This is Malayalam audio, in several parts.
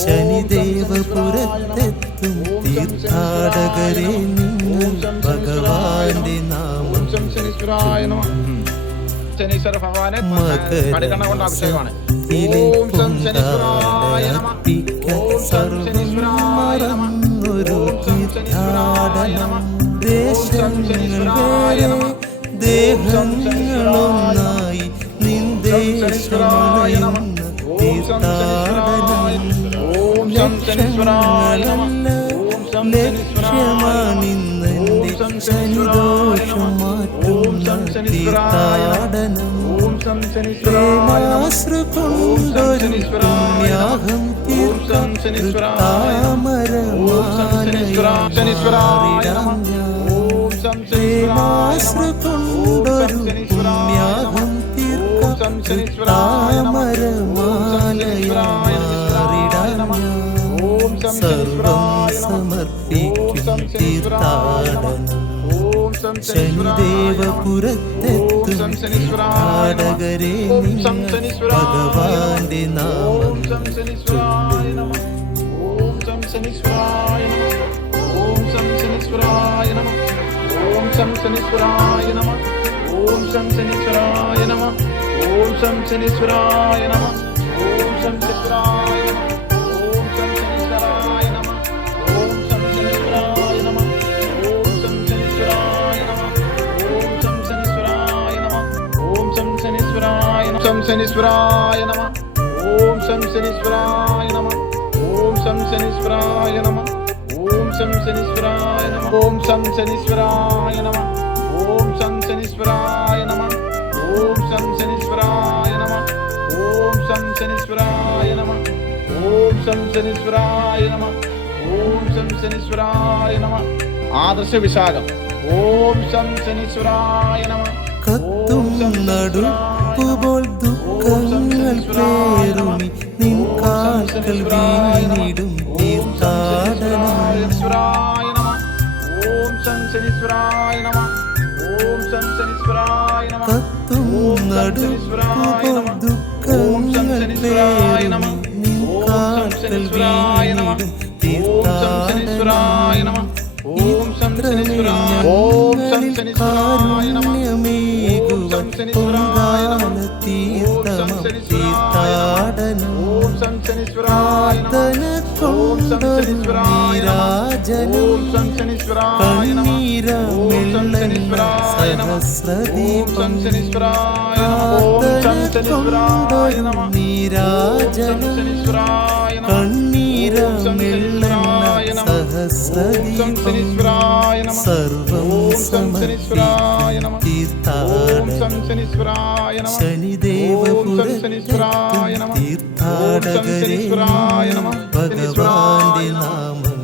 ശനിദേവപുരത്തെത്തും തീർത്ഥാടകരെ നിങ്ങൾ ഭഗവാന്റെ നാമം ശനീശ്വരായ നമ. ശനീശ്വര ഭഗവാനെ കടുകണ്ണ കൊണ്ട് അഭിഷേകമാണ്. ഓം ശം ശനീശ്വരായ നമ. ഓം ശം ശനീശ്വരായ നമ. ഒരു ഓം ശം ശനീശ്വരായ നമ. ദേശങ്ങൾ വേറെ ദേഹങ്ങളൊന്നായി നിന്ദേശമണയുന്ന തീർത്ഥാടനം ലക്ഷങ്ങളല്ല ലക്ഷ്യമാണിന്നെന്റെ ശനിദോഷം മാറ്റുന്ന തീർത്ഥാടനം പ്രേമാശ്രു കൊണ്ടൊരു പുണ്യാഹം തീർക്കാം താമരമാലയാം പ്രേമാശ്രു കൊണ്ടൊരു പുണ്യാഹം തീർക്കാം താമരമാലയാം സർവം സമർപ്പിക്കും തീർത്ഥാടനം ശനിദേവപുരത്തെത്തും തീർത്ഥാടകരെ നിങ്ങൾ ഭഗവാന്റെ നാമം ശനീശ്വരായ നമ. ഓം ശം ശനീശ്വരായ നമ. ഓം ശം ശനീശ്വരായ നമ. ഓം ശം ശനീശ്വരായ നമ. ഓം ശം ശനീശ്വരായ നമ. ഓം ശം ശനീശ്വരായ നമ. ഓം ശം ശനീശ്വരായ നമ. ഓം ശം ശനീശ്വരായ നമ. ഓം ശം ശനീശ്വരായ നമ. ഓം ശം ശനീശ്വരായ നമ. ഓം ശം ശനീശ്വരായ നമ. ഓം ശം ശനീശ്വരായ നമ. ശം ശനീശ്വരായ നമ. ഓം ശം ശനീശ്വരായ നമ. ഓം ശം ശനീശ്വരായ നമ. ഓം ശം ശനീശ്വരായ നമ. ഓം ശം ശനീശ്വരായ നമ. ഓം ശം ശനീശ്വരായ നമ. ഓം ശം ശനീശ്വരായ നമ. ഓം ശം ശനീശ്വരായ നമ. ഓം ശം ശനീശ്വരായ നമ. ഓം ശം ശനീശ്വരായ നമ. ആദർശ വിശാഖം. ഓം ശം ശനീശ്വരായ നമ. കത്തും നടുക്കുമ്പോൾ ദുഃഖങ്ങൾ പേറുമി നിൻ കാൽക്കൽ വീണിടും തീർത്ഥാടനം ശനീശ്വരായ നമ. ഓം ശം ശനീശ്വരായ നമ. ഓം ശം ശനീശ്വരായ നമ. കത്തും നടുക്കുമ്പോൾ ദുഃഖങ്ങൾ പേറുമി നിൻ കാൽക്കൽ വീണിടും തീർത്ഥാടനം ഇത്രമേൽ കാരുണ്യമേകുവാൻ പൊങ്കാല തീർത്ഥമം തീർത്ഥാടനം പ്രാർത്ഥന കൊണ്ടൊരു നീരാജനം കണ്ണീരമെള്ളുന്ന സഹസ്രദീപം പ്രാർത്ഥന കൊണ്ടൊരു നീരാജനം കണ്ണീരമെള്ളുന്ന സഹസ്രദീപം സർവം സമർപ്പിക്കും തീർത്ഥാടനം ശനിദേവപുരത്തെത്തും തീർത്ഥാടകരെ ഭഗവാന്റെ നാമം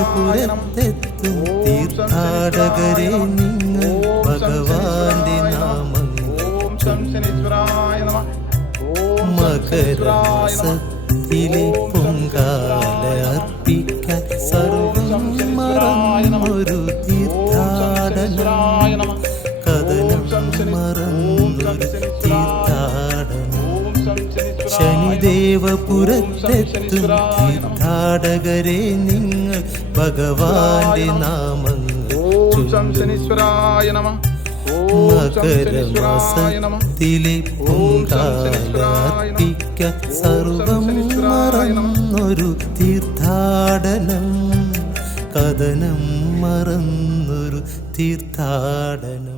ശനിദേവപുരത്തെത്തും തീർത്ഥാടകരെ നിങ്ങൾ ഭഗവാന്റെ നാമം മകരമാസത്തിലെ പൊങ്കാല അർപ്പിക്കാൻ സർവം മറന്നൊരു തീർത്ഥാടനം കഥനം മറന്നൊരു തീർത്ഥാടനം ശനിദേവപുരത്തെത്തും തീർത്ഥാടകരെ നിങ്ങൾ ഭഗവാന്റെ നാമങ്ങൾ ശനീശ്വരായ നമ. മകരമാസത്തിലെ പൊങ്കാല അർപ്പിക്കാൻ സർവം മറന്നൊരു തീർത്ഥാടനം കഥനം മറന്നൊരു തീർത്ഥാടനം